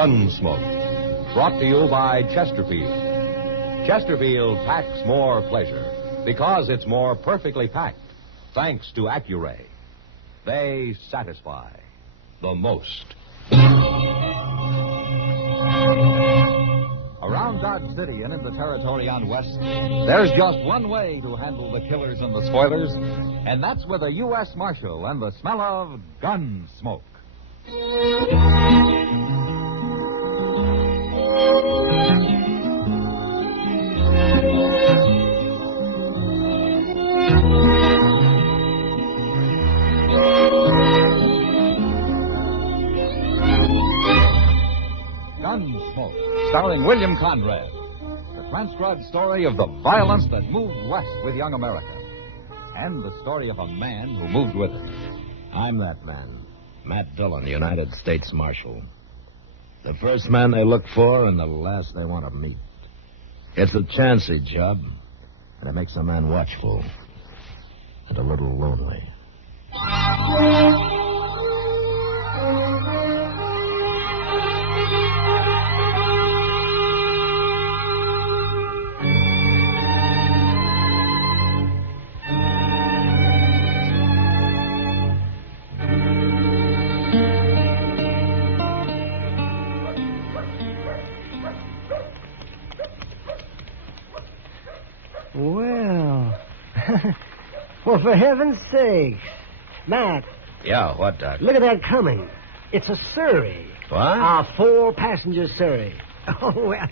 Gunsmoke, brought to you by Chesterfield. Chesterfield packs more pleasure because it's more perfectly packed, thanks to Accuray. They satisfy the most. Around Dodge City and in the territory on West, there's just one way to handle the killers and the spoilers, and that's with a U.S. Marshal and the smell of Gunsmoke. Gunsmoke, starring William Conrad. The transcribed story of the violence that moved west with young America. And the story of a man who moved with it. I'm that man, Matt Dillon, United States Marshal. The first man they look for and the last they want to meet. It's a chancy job, and it makes a man watchful and a little lonely. Well, for heaven's sake. Matt. Yeah, what, Doc? Look at that coming. It's a Surrey. What? A 4-passenger Surrey. Oh, well,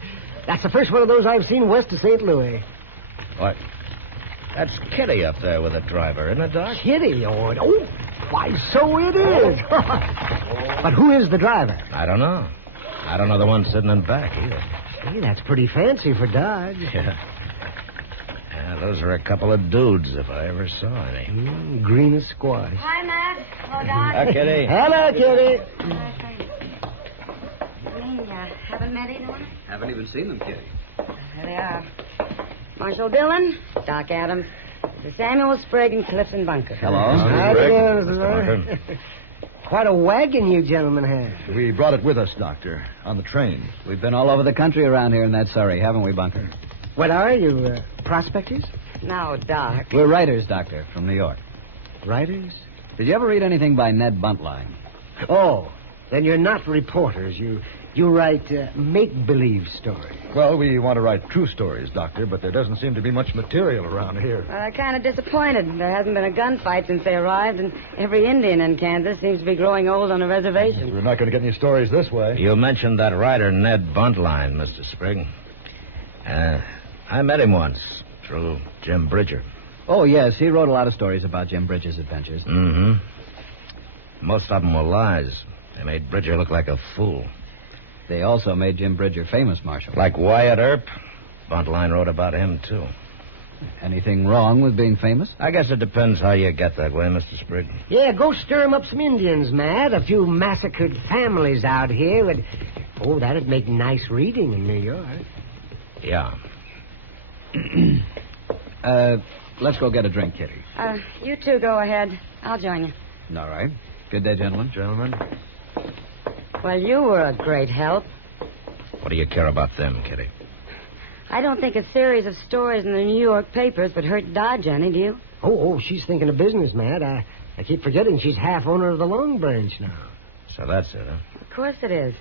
that's the first one of those I've seen west of St. Louis. What? That's Kitty up there with the driver, isn't it, Doc? Kitty? Oh, why, so it is. But who is the driver? I don't know. I don't know the one sitting in back either. Hey, that's pretty fancy for Dodge. Yeah, those are a couple of dudes, if I ever saw any. Green as squash. Hi, Matt. Hello, Don. Hi, Kitty. Hello, Kitty. Haven't met anyone? Haven't even seen them, Kitty. There they are. Marshal Dillon, Doc Adams, Mr. Samuel Sprague, and Clifton Bunker. Hello. How do you do, Bunker. Quite a wagon you gentlemen have. We brought it with us, Doctor, on the train. We've been all over the country around here in that Surrey, haven't we, Bunker? What are you, prospectors? No, Doc. We're writers, Doctor, from New York. Writers? Did you ever read anything by Ned Buntline? Oh, then you're not reporters. You write make-believe stories. Well, we want to write true stories, Doctor, but there doesn't seem to be much material around here. Well, they're kind of disappointed. There hasn't been a gunfight since they arrived, and every Indian in Kansas seems to be growing old on a reservation. We're not going to get any stories this way. You mentioned that writer, Ned Buntline, Mr. Sprague. I met him once through Jim Bridger. Oh, yes, he wrote a lot of stories about Jim Bridger's adventures. Mm-hmm. Most of them were lies. They made Bridger look like a fool. They also made Jim Bridger famous, Marshal. Like Wyatt Earp, Buntline wrote about him, too. Anything wrong with being famous? I guess it depends how you get that way, Mr. Sprague. Yeah, go stir 'em up some Indians, Matt. A few massacred families out here would... Oh, that'd make nice reading in New York. Yeah. Let's go get a drink, Kitty. You two go ahead. I'll join you. All right. Good day, gentlemen. Gentlemen. Well, you were a great help. What do you care about them, Kitty? I don't think a series of stories in the New York papers would hurt Dodge any, do you? Oh, she's thinking of business, Matt. I keep forgetting she's half owner of the Long Branch now. So that's it, huh? Of course it is.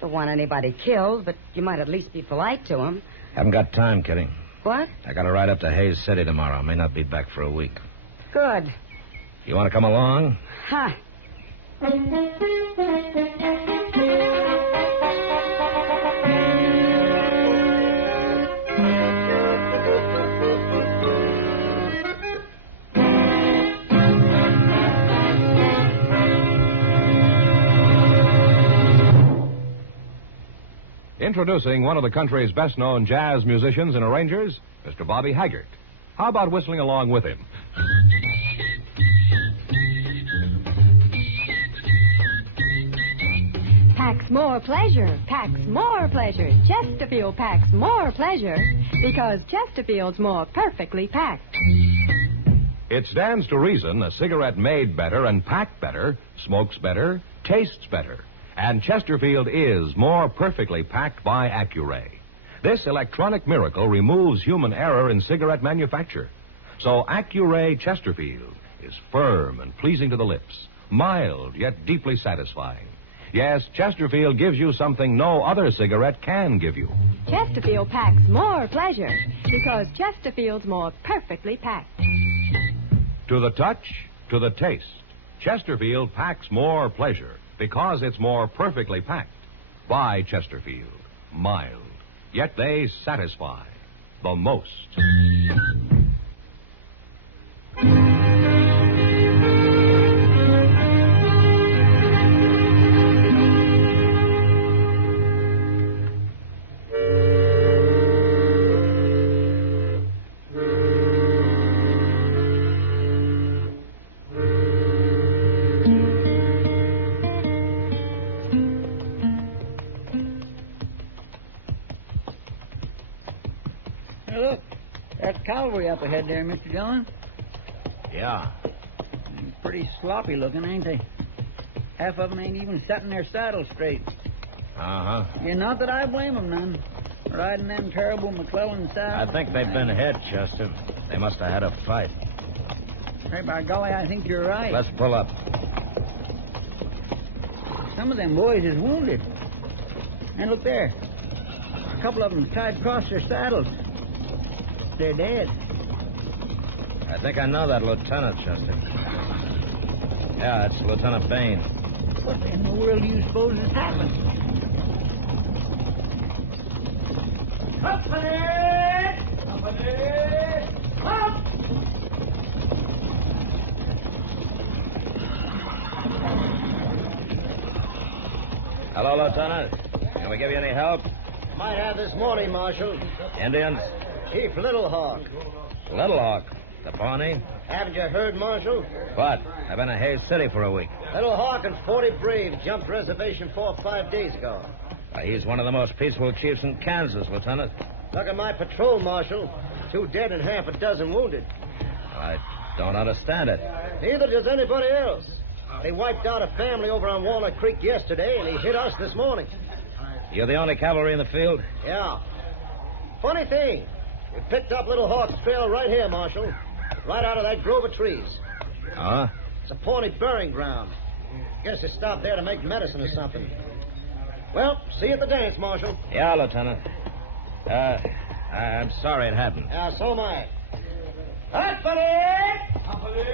Don't want anybody killed, but you might at least be polite to them. Haven't got time, Kitty. What? I got to ride up to Hayes City tomorrow. May not be back for a week. Good. You want to come along? Huh. Introducing one of the country's best-known jazz musicians and arrangers, Mr. Bobby Haggart. How about whistling along with him? Packs more pleasure, packs more pleasure. Chesterfield packs more pleasure because Chesterfield's more perfectly packed. It stands to reason a cigarette made better and packed better smokes better, tastes better, And Chesterfield is more perfectly packed by Accuray. This electronic miracle removes human error in cigarette manufacture. So Accuray Chesterfield is firm and pleasing to the lips, mild yet deeply satisfying. Yes, Chesterfield gives you something no other cigarette can give you. Chesterfield packs more pleasure because Chesterfield's more perfectly packed. To the touch, to the taste, Chesterfield packs more pleasure because it's more perfectly packed by Chesterfield. Mild, yet they satisfy the most. Hey, look. That's cavalry up ahead there, Mr. Dillon. Yeah. Pretty sloppy looking, ain't they? Half of them ain't even setting their saddles straight. Uh-huh. Yeah, not that I blame them none. Riding them terrible McClellan saddles. I think they've been hit, Chester. They must have had a fight. Hey, by golly, I think you're right. Let's pull up. Some of them boys is wounded. And look there. A couple of them tied across their saddles. They're dead. I think I know that lieutenant, Chester. Yeah, it's Lieutenant Bain. What in the world do you suppose has happened? Company! Company! Up! Hello, Lieutenant. Can we give you any help? Might have this morning, Marshal. Indians? Chief Little Hawk. Little Hawk. The Pawnee? Haven't you heard, Marshal? What? I've been in Hays City for a week. Little Hawk and 40 Brave jumped reservation 4 or 5 days ago. He's one of the most peaceful chiefs in Kansas, Lieutenant. Look at my patrol, Marshal. 2 dead and half a dozen wounded. I don't understand it. Neither does anybody else. They wiped out a family over on Walnut Creek yesterday, and he hit us this morning. You're the only cavalry in the field? Yeah. Funny thing, we picked up Little Hawk's trail right here, Marshal. Right out of that grove of trees. Huh? It's a Pawnee burying ground. Guess they stopped there to make medicine or something. Well, see you at the dance, Marshal. Yeah, Lieutenant. I'm sorry it happened. Yeah, so am I. Company! Company!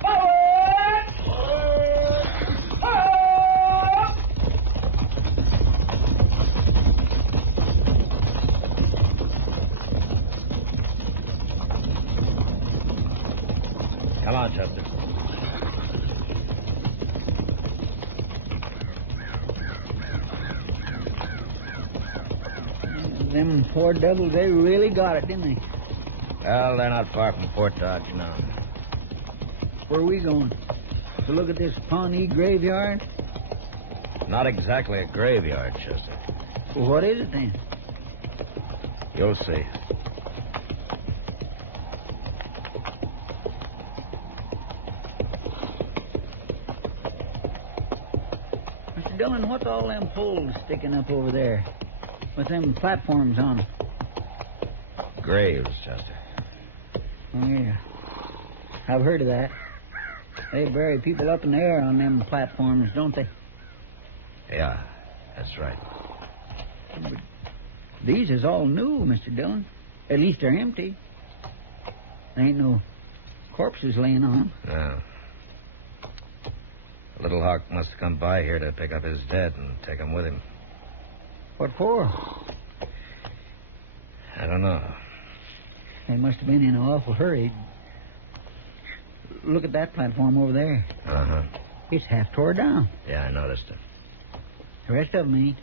Forward! Forward! Forward! Come on, Chester. Them poor devils, they really got it, didn't they? Well, they're not far from Fort Dodge now. Where are we going? To look at this Pawnee graveyard? Not exactly a graveyard, Chester. Well, what is it then? You'll see. Mr. Dillon, what's all them poles sticking up over there? With them platforms on them? Graves, Chester. Oh, yeah. I've heard of that. They bury people up in the air on them platforms, don't they? Yeah, that's right. But these is all new, Mr. Dillon. At least they're empty. There ain't no corpses laying on. No. Little Hawk must have come by here to pick up his dead and take them with him. What for? I don't know. They must have been in an awful hurry. Look at that platform over there. Uh-huh. It's half tore down. Yeah, I noticed it. The rest of them ain't.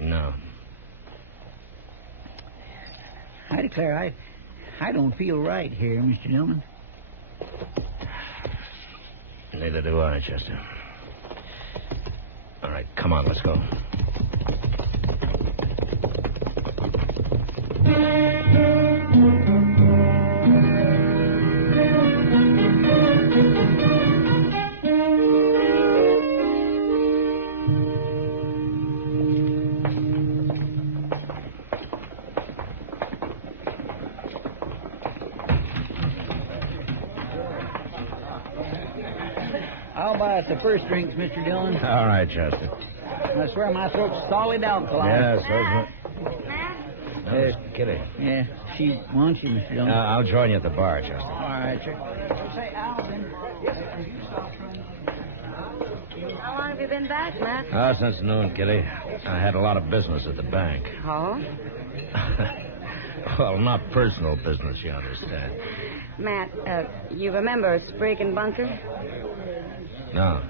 No. I declare, I don't feel right here, Mr. Dillon. Neither do I, Chester. All right, come on, let's go. How about the first drinks, Mr. Dillon? All right, Chester. I swear my throat's solid alkaline. Yes, Kitty. Yeah, she wants you, Mr. Dillon. I'll join you at the bar, Chester. All right, sir. Say, Alvin. How long have you been back, Matt? Since noon, Kitty. I had a lot of business at the bank. Oh? Well, not personal business, you understand. Matt, you remember Sprague and Bunker? No.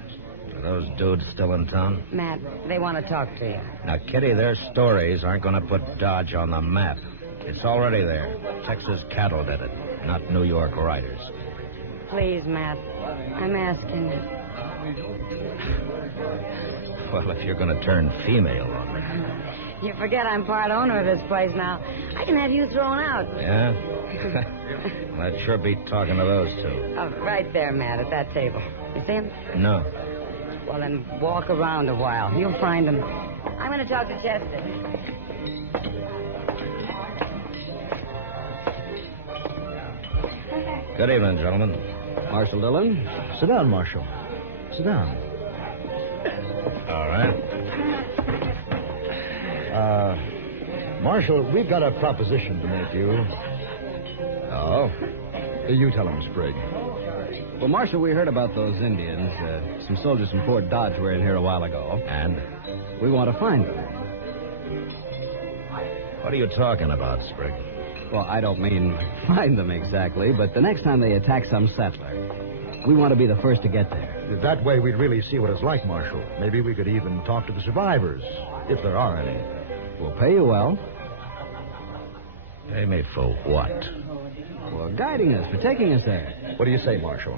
Are those dudes still in town? Matt, they want to talk to you. Now, Kitty, their stories aren't going to put Dodge on the map. It's already there. Texas cattle did it, not New York writers. Please, Matt, I'm asking you. Well, if you're going to turn female on me. You forget I'm part owner of this place now. I can have you thrown out. Yeah? Well, I'd sure be talking to those two. Oh, right there, Matt, at that table. You see him? No. Well, then walk around a while. You'll find him. I'm going to talk to Chester. Good evening, gentlemen. Marshal Dillon. Sit down, Marshal. Sit down. All right. Marshal, we've got a proposition to make you. Oh? You tell him, Sprague. Well, Marshal, we heard about those Indians. Some soldiers from Fort Dodge were in here a while ago. And? We want to find them. What are you talking about, Sprague? Well, I don't mean find them exactly, but the next time they attack some settler, we want to be the first to get there. That way we'd really see what it's like, Marshal. Maybe we could even talk to the survivors, if there are any. We'll pay you well. Pay me for what? For guiding us, for taking us there. What do you say, Marshal?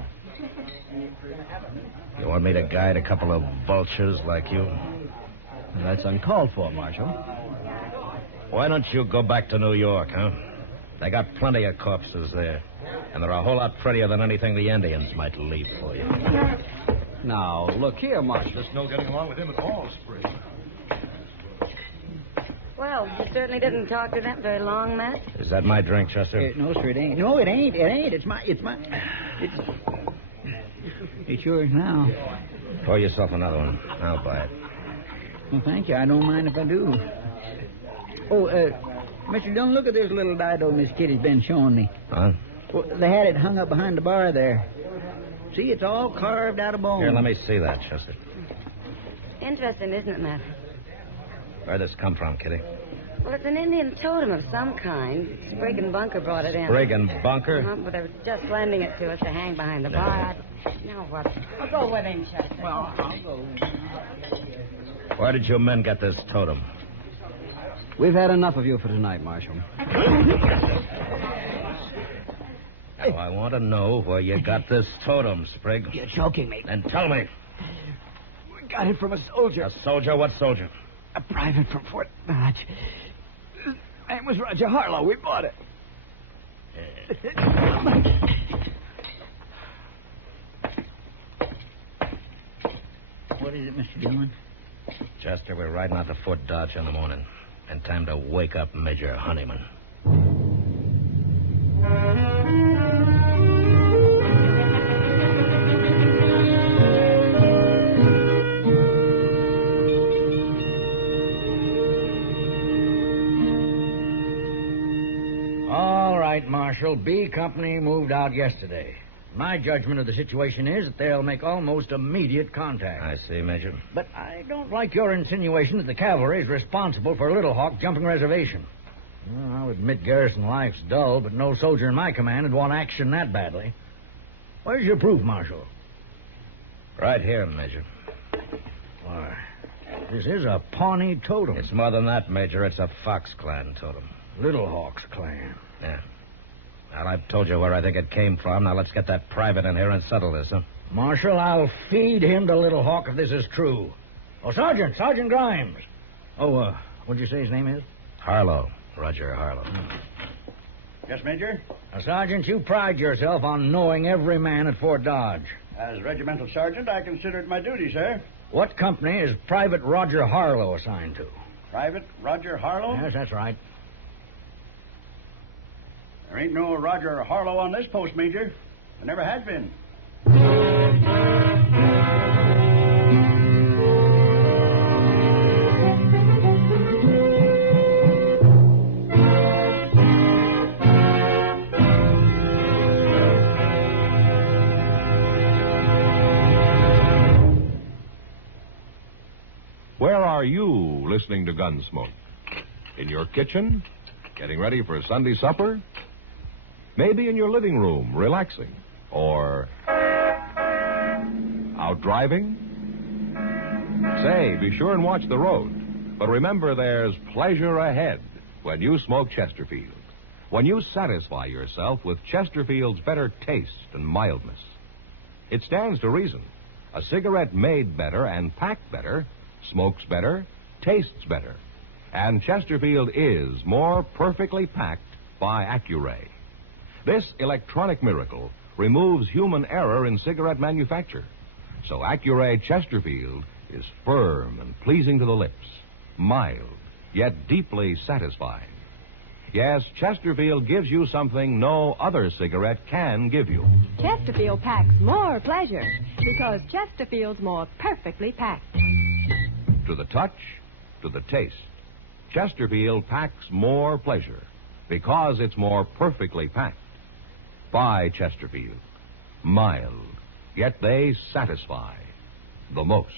You want me to guide a couple of vultures like you? Well, that's uncalled for, Marshal. Why don't you go back to New York, huh? They got plenty of corpses there. And they're a whole lot prettier than anything the Indians might leave for you. Now, look here, Marshal. There's no getting along with him at all, Sprague. Well, you certainly didn't talk to them very long, Matt. Is that my drink, Chester? No, sir, it ain't. No, it ain't. It ain't. It's yours now. Pour yourself another one. I'll buy it. Well, thank you. I don't mind if I do. Oh, Mr. Dillon, look at this little dido Miss Kitty's been showing me. Huh? Well, they had it hung up behind the bar there. See, it's all carved out of bone. Here, let me see that, Chester. Interesting, isn't it, Matt? Where'd this come from, Kitty? Well, it's an Indian totem of some kind. Sprague and Bunker brought it in. Sprague and Bunker? But they were just lending it to us to hang behind the bar. Now what? I'll go with him, Chester. Well, I'll go. Where did your men get this totem? We've had enough of you for tonight, Marshal. Now, I want to know where you got this totem, Sprague. You're choking me. Then tell me. We got it from a soldier. A soldier? What soldier? A private from Fort Dodge. His name was Roger Harlow. We bought it. What is it, Mr. Dillon? Chester, we're riding out to Fort Dodge in the morning. And time to wake up Major Honeyman. All right, Marshal. B Company moved out yesterday. My judgment of the situation is that they'll make almost immediate contact. I see, Major. But I don't like your insinuation that the cavalry is responsible for Little Hawk jumping reservation. Well, I'll admit garrison life's dull, but no soldier in my command would want action that badly. Where's your proof, Marshal? Right here, Major. Why, this is a Pawnee totem. It's more than that, Major. It's a Fox Clan totem. Little Hawk's clan. Yeah. Well, I've told you where I think it came from. Now let's get that private in here and settle this, huh? Marshal, I'll feed him to Little Hawk if this is true. Oh, Sergeant Grimes. Oh, what'd you say his name is? Harlow. Roger Harlow. Yes, Major? Now, Sergeant, you pride yourself on knowing every man at Fort Dodge. As regimental sergeant, I consider it my duty, sir. What company is Private Roger Harlow assigned to? Private Roger Harlow? Yes, that's right. There ain't no Roger Harlow on this post, Major. There never has been. listening to Gunsmoke. In your kitchen, getting ready for Sunday supper? Maybe in your living room, relaxing. Or out driving? Say, be sure and watch the road. But remember, there's pleasure ahead when you smoke Chesterfield. When you satisfy yourself with Chesterfield's better taste and mildness. It stands to reason. A cigarette made better and packed better, smokes better, tastes better. And Chesterfield is more perfectly packed by Accuray. This electronic miracle removes human error in cigarette manufacture. So Accuray Chesterfield is firm and pleasing to the lips, mild, yet deeply satisfying. Yes, Chesterfield gives you something no other cigarette can give you. Chesterfield packs more pleasure because Chesterfield's more perfectly packed. To the touch, to the taste, Chesterfield packs more pleasure because it's more perfectly packed. By Chesterfield. Mild, yet they satisfy the most.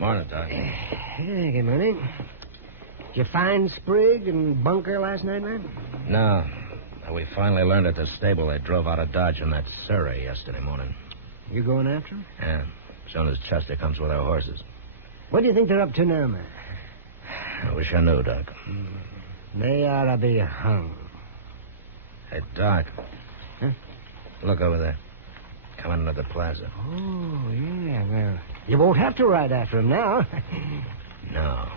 Morning, Doc. Good morning. Did you find Sprigg and Bunker last night, man? No. We finally learned at the stable they drove out of Dodge in that Surrey yesterday morning. You going after them? Yeah. As soon as Chester comes with our horses. What do you think they're up to now, man? I wish I knew, Doc. They ought to be hung. Hey, Doc. Huh? Look over there. Coming into the plaza. Oh, yeah, well, you won't have to ride after them now. No.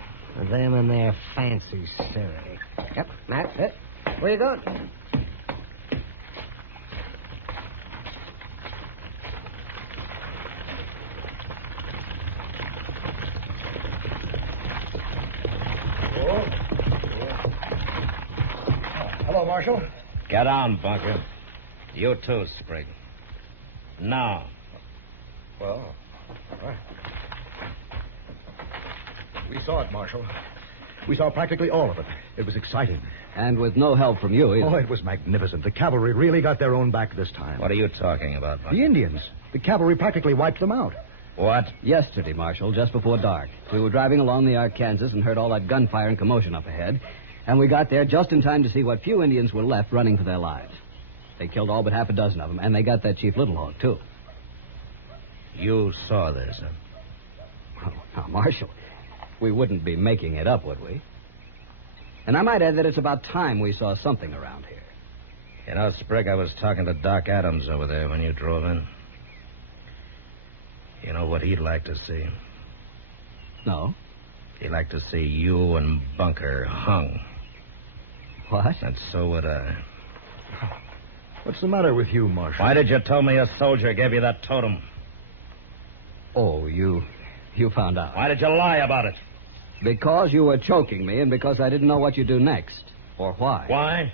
Them and their fancy Surrey. Yep, that's it. Where you going? Hello, Marshal. Get on, Bunker. You too, Sprigg. Now. Well, all right. We saw it, Marshal. We saw practically all of it. It was exciting. And with no help from you either. Oh, it was magnificent. The cavalry really got their own back this time. What are you talking about, Bunker? The Indians. The cavalry practically wiped them out. What? Yesterday, Marshal, just before dark. We were driving along the Arkansas and heard all that gunfire and commotion up ahead. And we got there just in time to see what few Indians were left running for their lives. They killed all but half a dozen of them, and they got that Chief Little Hawk, too. You saw this, huh? Oh, now, Marshal, we wouldn't be making it up, would we? And I might add that it's about time we saw something around here. You know, Sprigg, I was talking to Doc Adams over there when you drove in. You know what he'd like to see? No? He'd like to see you and Bunker hung. What? And so would I. What's the matter with you, Marshal? Why did you tell me a soldier gave you that totem? Oh, you found out. Why did you lie about it? Because you were choking me and because I didn't know what you'd do next. Or why. Why?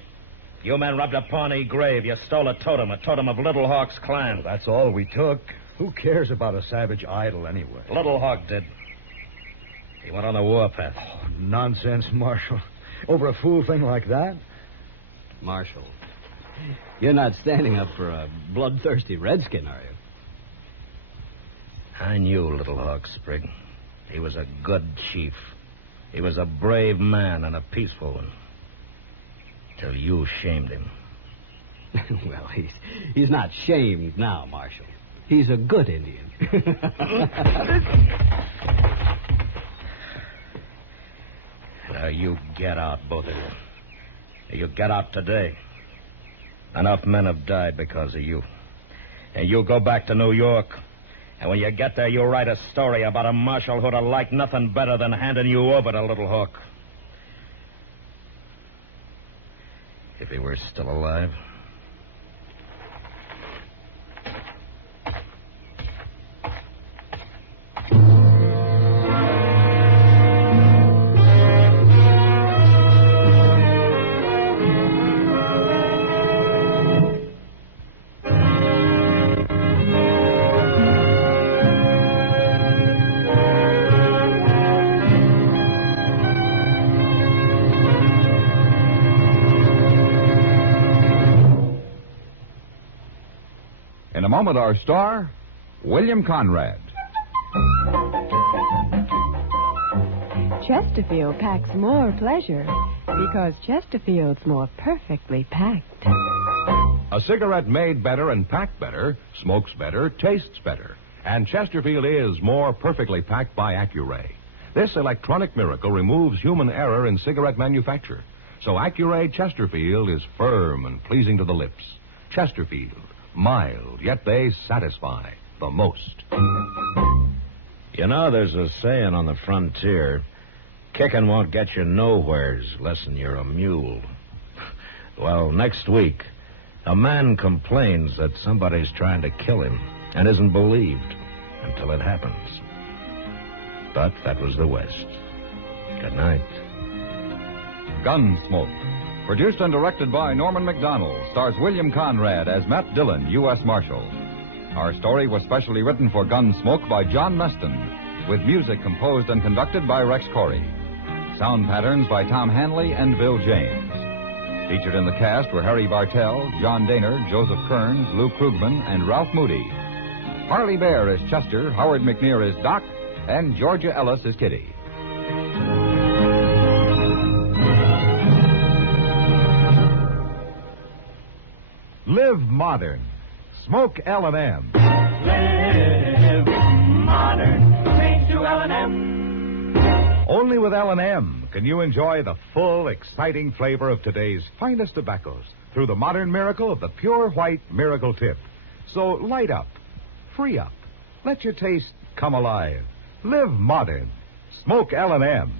You men robbed a Pawnee grave. You stole a totem of Little Hawk's clan. That's all we took. Who cares about a savage idol anyway? Little Hawk did. He went on the warpath. Oh, nonsense, Marshal. Over a fool thing like that? Marshal, you're not standing up for a bloodthirsty redskin, are you? I knew Little Hawk, Sprigg. He was a good chief. He was a brave man and a peaceful one. Till you shamed him. Well, he's not shamed now, Marshal. He's a good Indian. Now, you get out, both of you. You get out today. Enough men have died because of you. And you go back to New York. And when you get there, you write a story about a marshal who'd have liked nothing better than handing you over to Little Hawk. If he were still alive. moment, our star, William Conrad. Chesterfield packs more pleasure because Chesterfield's more perfectly packed. A cigarette made better and packed better, smokes better, tastes better. And Chesterfield is more perfectly packed by Accuray. This electronic miracle removes human error in cigarette manufacture. So Accuray Chesterfield is firm and pleasing to the lips. Chesterfield, mild, yet they satisfy the most. You know, there's a saying on the frontier, kicking won't get you nowheres lessen you're a mule. Well, next week, a man complains that somebody's trying to kill him and isn't believed until it happens. But that was the West. Good night. Gunsmoke, produced and directed by Norman Macdonnell, stars William Conrad as Matt Dillon, U.S. Marshal. Our story was specially written for Gunsmoke by John Meston, with music composed and conducted by Rex Corey. Sound patterns by Tom Hanley and Bill James. Featured in the cast were Harry Bartell, John Daner, Joseph Kearns, Lou Krugman, and Ralph Moody. Harley Bear is Chester, Howard McNear is Doc, and Georgia Ellis is Kitty. Live modern. Smoke L&M. Live modern. Change to L&M. Only with L&M can you enjoy the full, exciting flavor of today's finest tobaccos through the modern miracle of the pure white miracle tip. So light up, free up, let your taste come alive. Live modern. Smoke L&M.